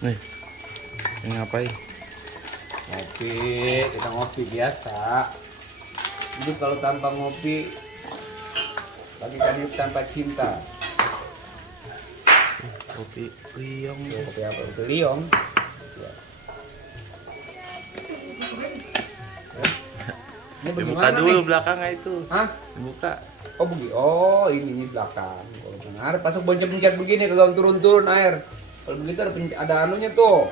Nih, ini ngapain? Ngopi, kita ngopi biasa. Hidup kalau tanpa ngopi, bagikan hidup tanpa cinta. Kopi liong. Ya, kopi apa? Kopi liong. Ya. Ini Dibuka bagaimana dulu nih? belakangnya itu. Hah? Dibuka. Oh begini. Oh ini belakang. Kalau benar, pasang pencet-pencet begini kalau turun-turun air. Kalau begitu ada anunya tuh.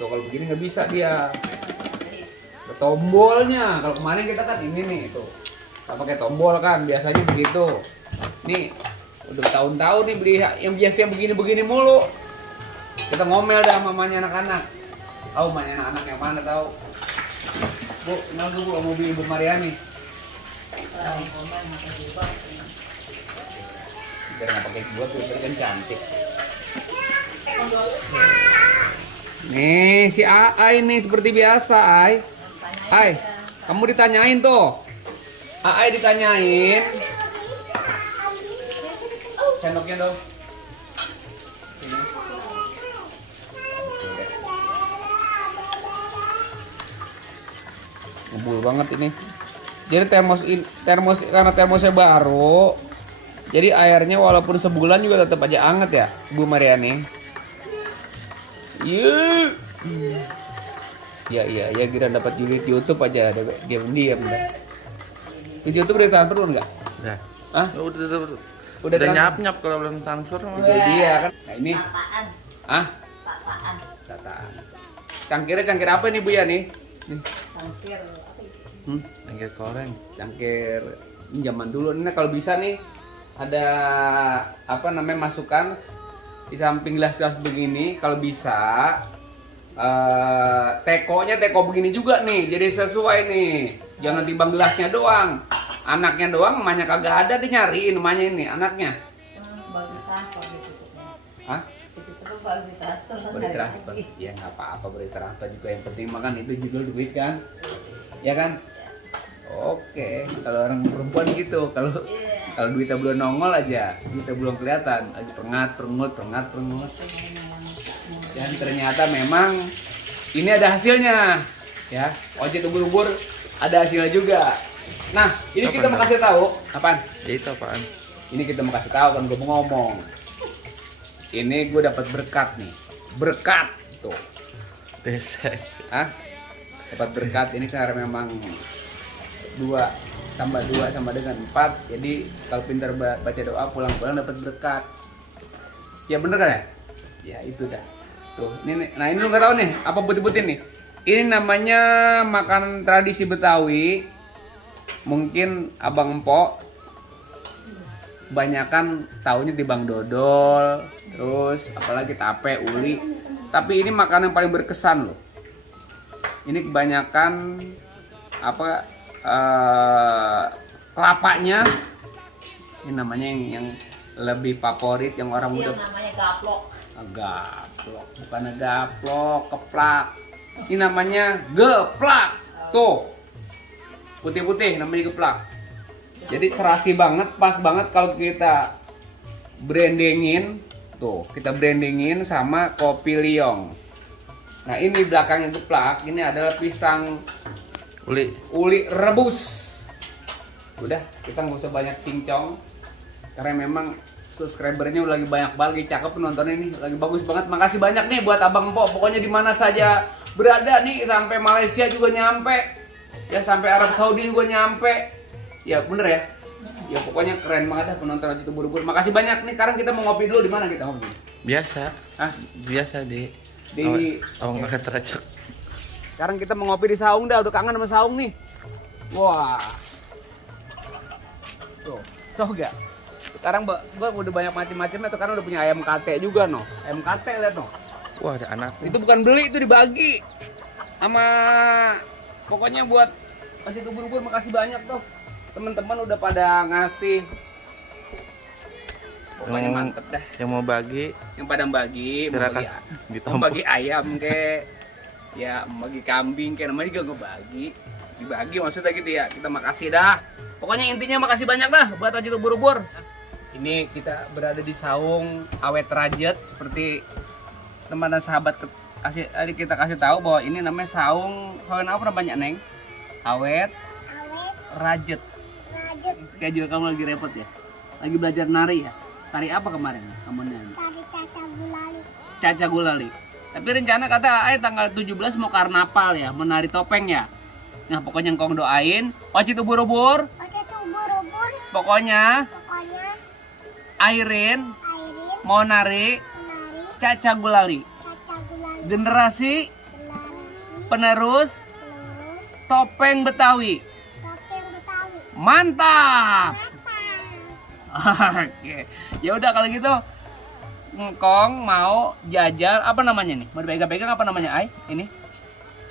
Tuh kalau begini nggak bisa dia. Ada tombolnya. Kalau kemarin kita kan ini nih tuh. Kita pakai tombol kan biasanya begitu. Nih udah tahun-tahun nih beli yang biasa yang begini-begini mulu. Kita ngomel dah sama mamanya anak-anak. Tahu mamanya anak-anak yang mana tahu? Bu, kenal dulu Bu, mau beli Ibu Mariani. Biar nggak pakai gua tuh, biar kan cantik. Nih si Ai nih seperti biasa Ai. Ai, kamu ditanyain tuh. Ai ditanyain. Sendoknya dong. Sini. Ngebul banget ini. Jadi termos karena termosnya baru. Jadi airnya walaupun sebulan juga tetap aja anget ya, Bu Mariani. Iya. Ya kira dapat julid YouTube aja ada diam-diam dah. Di YouTube udah transfer belum enggak? Udah. Hah? Udah transfer? nyap-nyap kalau belum transfer mah. Itu dia kan. Nah ini. Tataan. Ah? Tataan. Tataan. Cangkir apa nih Bu ya nih? Nih. Cangkir apa itu? Cangkir koreng. Cangkir ini zaman dulu. Ini kalau bisa nih ada apa namanya masukan di samping gelas-gelas begini kalau bisa tekonya teko begini juga nih jadi sesuai nih, jangan timbang gelasnya doang, anaknya doang, emaknya kagak ada, dia nyariin emaknya ini anaknya. Baru ditransfer ditutupnya. Hah? Ditutup baru ditransfer. Beri transfer ya nggak apa-apa, beri transfer juga yang penting makan itu juga duit kan ya kan. Oke, kalau orang perempuan gitu, kalau duitnya belum nongol aja, duitnya belum kelihatan, lagi perengut. Dan ternyata memang ini ada hasilnya, ya. Ojek ubur-ubur ada hasilnya juga. Nah, ini kita mau kasih tahu, apaan? Ya itu apaan? Ini kita mau kasih tahu kan gue mau ngomong. Ini gue dapat berkat nih, berkat tuh. Besek. Ah, dapat berkat ini karena memang 2 tambah 2 sama dengan 4. Jadi kalau pintar baca doa pulang-pulang dapat berkat. Ya bener kan ya? Ya itu dah. Tuh, ini nah ini lu nggak tahu nih apa putih-putih nih. Ini namanya makanan tradisi Betawi. Mungkin Abang Empok kebanyakan taunya di Bang Dodol, terus apalagi tape, uli. Tapi ini makanan yang paling berkesan loh. Ini kebanyakan apa kelapanya, ini namanya yang lebih favorit yang orang muda. Yang namanya gaplok. Gaplok, bukan gaplok, keplak. Ini namanya geplak. Tuh, putih-putih namanya geplak. Jadi serasi banget, pas banget kalau kita brandingin. Tuh, kita brandingin sama kopi liong. Nah ini belakangnya geplak, ini adalah pisang uli rebus. Udah, kita nggak usah banyak cincong karena memang subscribernya lagi banyak banget, lagi cakep penontonnya ini, lagi bagus banget. Makasih banyak nih buat Abang Empok. Pokoknya di mana saja berada nih, sampai Malaysia juga nyampe, ya sampai Arab Saudi juga nyampe. Ya bener ya. Ya pokoknya keren banget dah penonton Ojek Ubur-ubur. Makasih banyak nih. Sekarang kita mau ngopi dulu. Di mana kita ngopi? Biasa. Hah? Biasa di Awang makan teracak. Sekarang kita mau ngopi di Saung dah, udah kangen sama Saung nih. Wah. Tuh, tau gak? Sekarang gua udah banyak macam-macamnya tuh, karena udah punya ayam kate juga noh. Ayam kate lihat noh. Wah, ada anak. Itu bukan beli, itu dibagi. Sama pokoknya buat Ojek Ubur-ubur makasih banyak tuh. Teman-teman udah pada ngasih. Pokoknya mantep dah. Yang mau bagi, Yang pada bagi, silakan mau ditampung. bagi ayam kek. Ya, bagi kambing kayak namanya juga ngebagi. Dibagi maksudnya gitu ya. Kita makasih dah. Pokoknya intinya makasih banyak dah buat Ojek Ubur-ubur. Ini kita berada di Saung Awet Rajet seperti teman dan sahabat kita kasih tahu bahwa ini namanya saung apa namanya Neng? Awet, rajet. Schedule kamu lagi repot ya? Lagi belajar nari ya? Tari apa kemarin kamu nyanyi? Tari Caca Gulali. Caca Gulali. Tapi rencana kata Ai tanggal 17 mau karnaval ya, menari topeng ya. Nah pokoknya engkong doain, oci ubur-ubur. Oce tuh ubur-ubur. Pokoknya Pokoknya Airin Airin mau nari menari Caca Gulali. Caca Gulali. Generasi Generasi penerus penerus topeng Betawi. topeng Betawi. Mantap. Apa? Oke. Ya udah kalau gitu engkong mau jajal apa namanya nih? Mau dipegang-pegang apa namanya Ai? Ini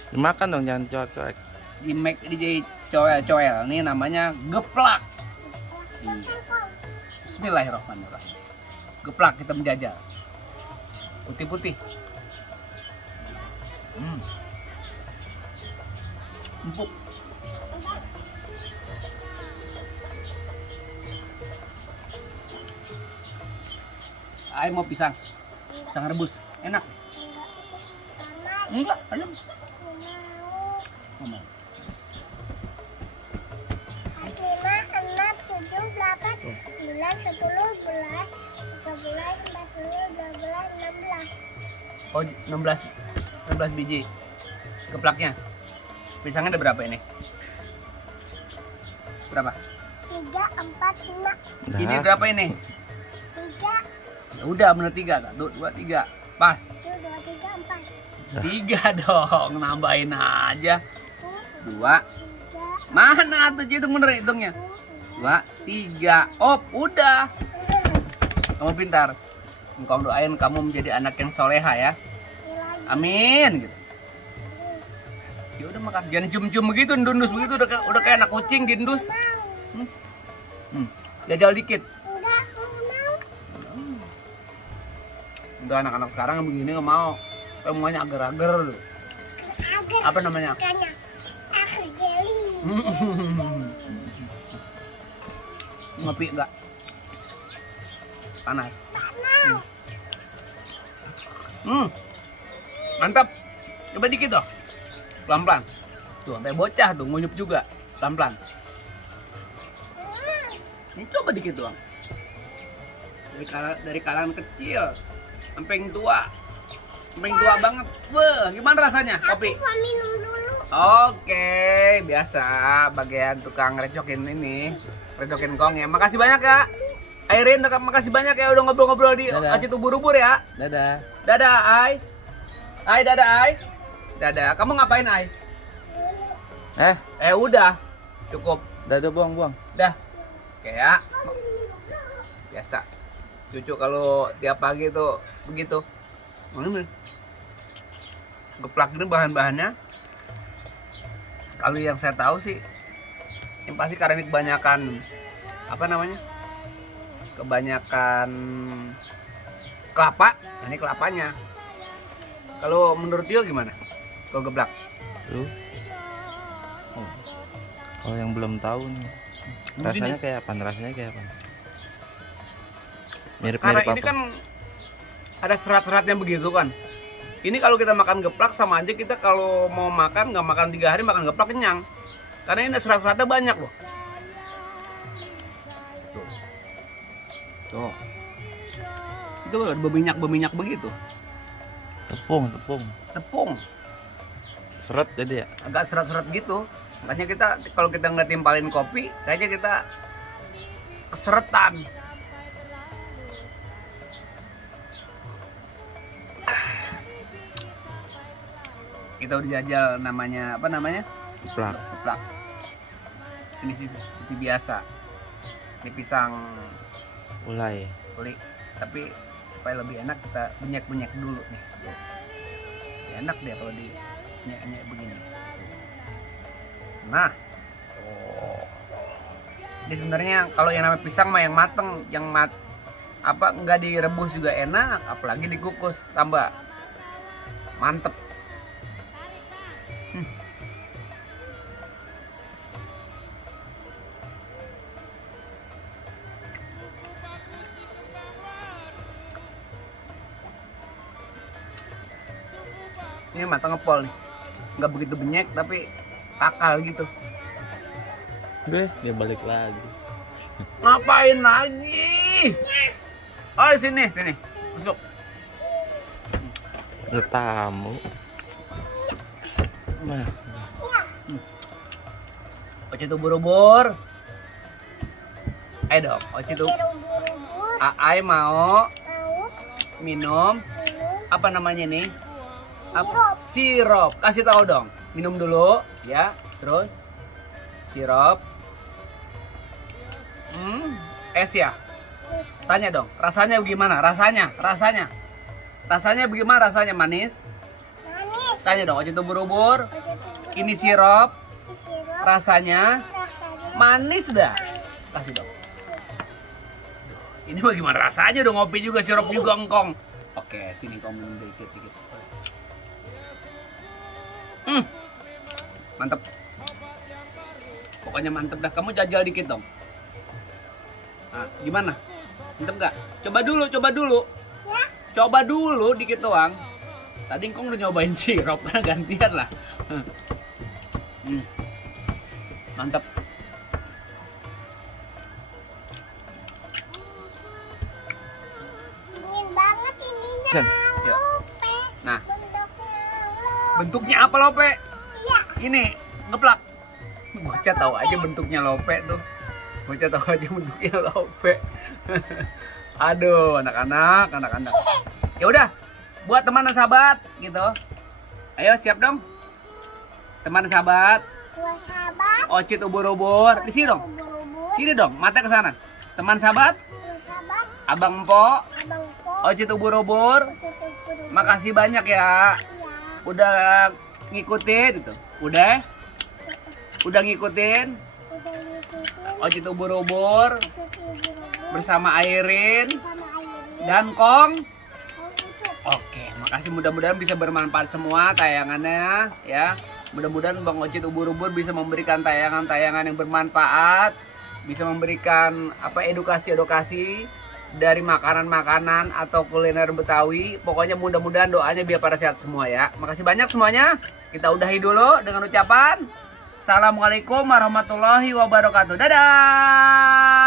Dimakan dong, jangan cuek-cuek. di coel. Ini namanya geplak. Bismillahirrahmanirrahim. Geplak kita menjajal. Putih-putih. Empuk. Ai mau pisang. Pisang rebus. Enak. Enggak, ayam. Mau. 5, 6, 7, 8, 9, 10, 11, 12, 13, 14, 15. Oh, 16 biji geplaknya. Pisangnya ada berapa ini? Berapa? 3, 4, 5. Dah. Ini berapa ini? 3, Ya udah bener 3. 1, 2, 3. Pas. 1, 2, 3, 4. 3 dong, nambahin aja. 2. 3, Mana tuh itu bener hitungnya? 2, 3. Op, udah. Kamu pintar. Engkau doain kamu menjadi anak yang soleha ya. Amin gitu. Ya udah makan. Jangan cium-cium begitu, ndundus begitu udah kayak anak kucing gendus. Jajal dikit. enggak mau. Udah anak-anak sekarang begini nggak mau. Semuanya agar-agar. Agar Apa namanya? makanya agar jeli. Ngopi enggak? Panas. Mantap. Coba dikit dong. Pelan-pelan. Tuh, sampai bocah tuh ngunyup juga. Pelan-pelan. Ini coba dikit doang. Dari kalangan kecil sampai yang tua. Sampai yang tua banget. Wah, gimana rasanya kopi? Gua minum dulu. Oke, biasa bagian tukang recokin ini. Recokin kong ya. Makasih banyak ya. Airin, makasih banyak ya udah ngobrol-ngobrol di Dadah. Acit Ubur-Ubur ya. Dadah. Dadah, Ai. Ai, dadah, Ai. Dadah. Kamu ngapain, Ai? Udah. Cukup. Dadah, buang-buang. Dah. Oke ya. Biasa. Cucu kalau tiap pagi tuh begitu. Geplak ini bahan-bahannya. Kalau yang saya tahu sih, yang pasti karena ini kebanyakan apa namanya? Kebanyakan kelapa. Nah, ini kelapanya. Kalau menurut Tio gimana? Kalau geplak? Tuh. Oh. Kalau yang belum tahu nih, rasanya kayak apa? Mirip-mirip Karena apa? ini kan ada serat-seratnya begitu kan. Ini kalau kita makan geplak sama aja kita kalau mau makan nggak makan 3 hari makan geplak kenyang. Karena ini serat-seratnya banyak loh. Tuh. Itu berminyak begitu. Tepung. Tepung. Seret jadi ya. Agak serat-serat gitu. Makanya kita kalau kita nggak timpalin kopi, kayaknya kita keseretan. Kita udah jajal namanya apa namanya? Geplak. Geplak. Ini sih seperti biasa. Ini pisang Ulai. uli. Tapi supaya lebih enak kita benyak-benyak dulu nih. Tuh. Enak dia kalau di benyak-benyak begini. Nah, ini sebenarnya kalau yang namanya pisang mah yang mateng, apa nggak direbus juga enak, apalagi dikukus tambah mantep. Ini mata ngepol nih. Nggak begitu benyek tapi takal gitu. Deh, dia balik lagi. Ngapain lagi? Oh sini. Masuk. Ada tamu. Nah, Oce tuh ubur-ubur. Ayo dong, Oce tuh. Ubur-ubur. Ai mau Mau. minum. Minum. Apa namanya nih? Sirup. Sirup. Kasih tahu dong. Minum dulu, ya. Terus sirup. Es ya. Tanya dong. Rasanya bagaimana? Rasanya. Rasanya bagaimana? Rasanya manis? Manis. Tanya dong. Oce tuh ubur-ubur. Oce tuh ubur-ubur. Ini sirup. Sirup. Rasanya Rasanya manis dah. Kasih dong. Ini bagaimana rasanya dong, ngopi juga, sirup juga engkong. Oke, sini kau minum dikit. Mantep. Pokoknya mantep dah. Kamu jajal dikit dong. Nah, gimana? Mantep gak? Coba dulu. ya. Coba dulu dikit doang. Tadi engkong udah nyobain sirup, kan gantian lah. Mantep. Dingin banget ininya. Jan, yuk. Lope. Nah, Bentuknya bentuknya apa lope? Iya. Ini ngeplak. Bocah tahu aja bentuknya lope tuh. Bocah tahu aja bentuknya lope. Aduh, anak-anak. Ya udah, buat teman dan sahabat gitu. Ayo siap dong. Teman dan sahabat, Dua sahabat. Ocit ubur-ubur. Di sini dong. Ubur-ubur. Sini dong, mata ke sana. Teman sahabat, Dua sahabat. Abang Empok, Abang Po. Ocit ubur-ubur. Oce tuh ubur-ubur. Makasih banyak ya. Iya. Udah ngikutin gitu. Udah ngikutin Udah ngikutin. Ocit ubur-ubur Oce tuh ubur-ubur. bersama Airin Sama Airin. dan Kong. Oh, itu. Oke, makasih, mudah-mudahan bisa bermanfaat semua tayangannya ya. Mudah-mudahan Bang Ocit ubur-ubur bisa memberikan tayangan-tayangan yang bermanfaat, bisa memberikan edukasi dari makanan-makanan atau kuliner Betawi. Pokoknya mudah-mudahan doanya biar pada sehat semua ya. Makasih banyak semuanya. Kita udahi dulu dengan ucapan Assalamualaikum warahmatullahi wabarakatuh. Dadah.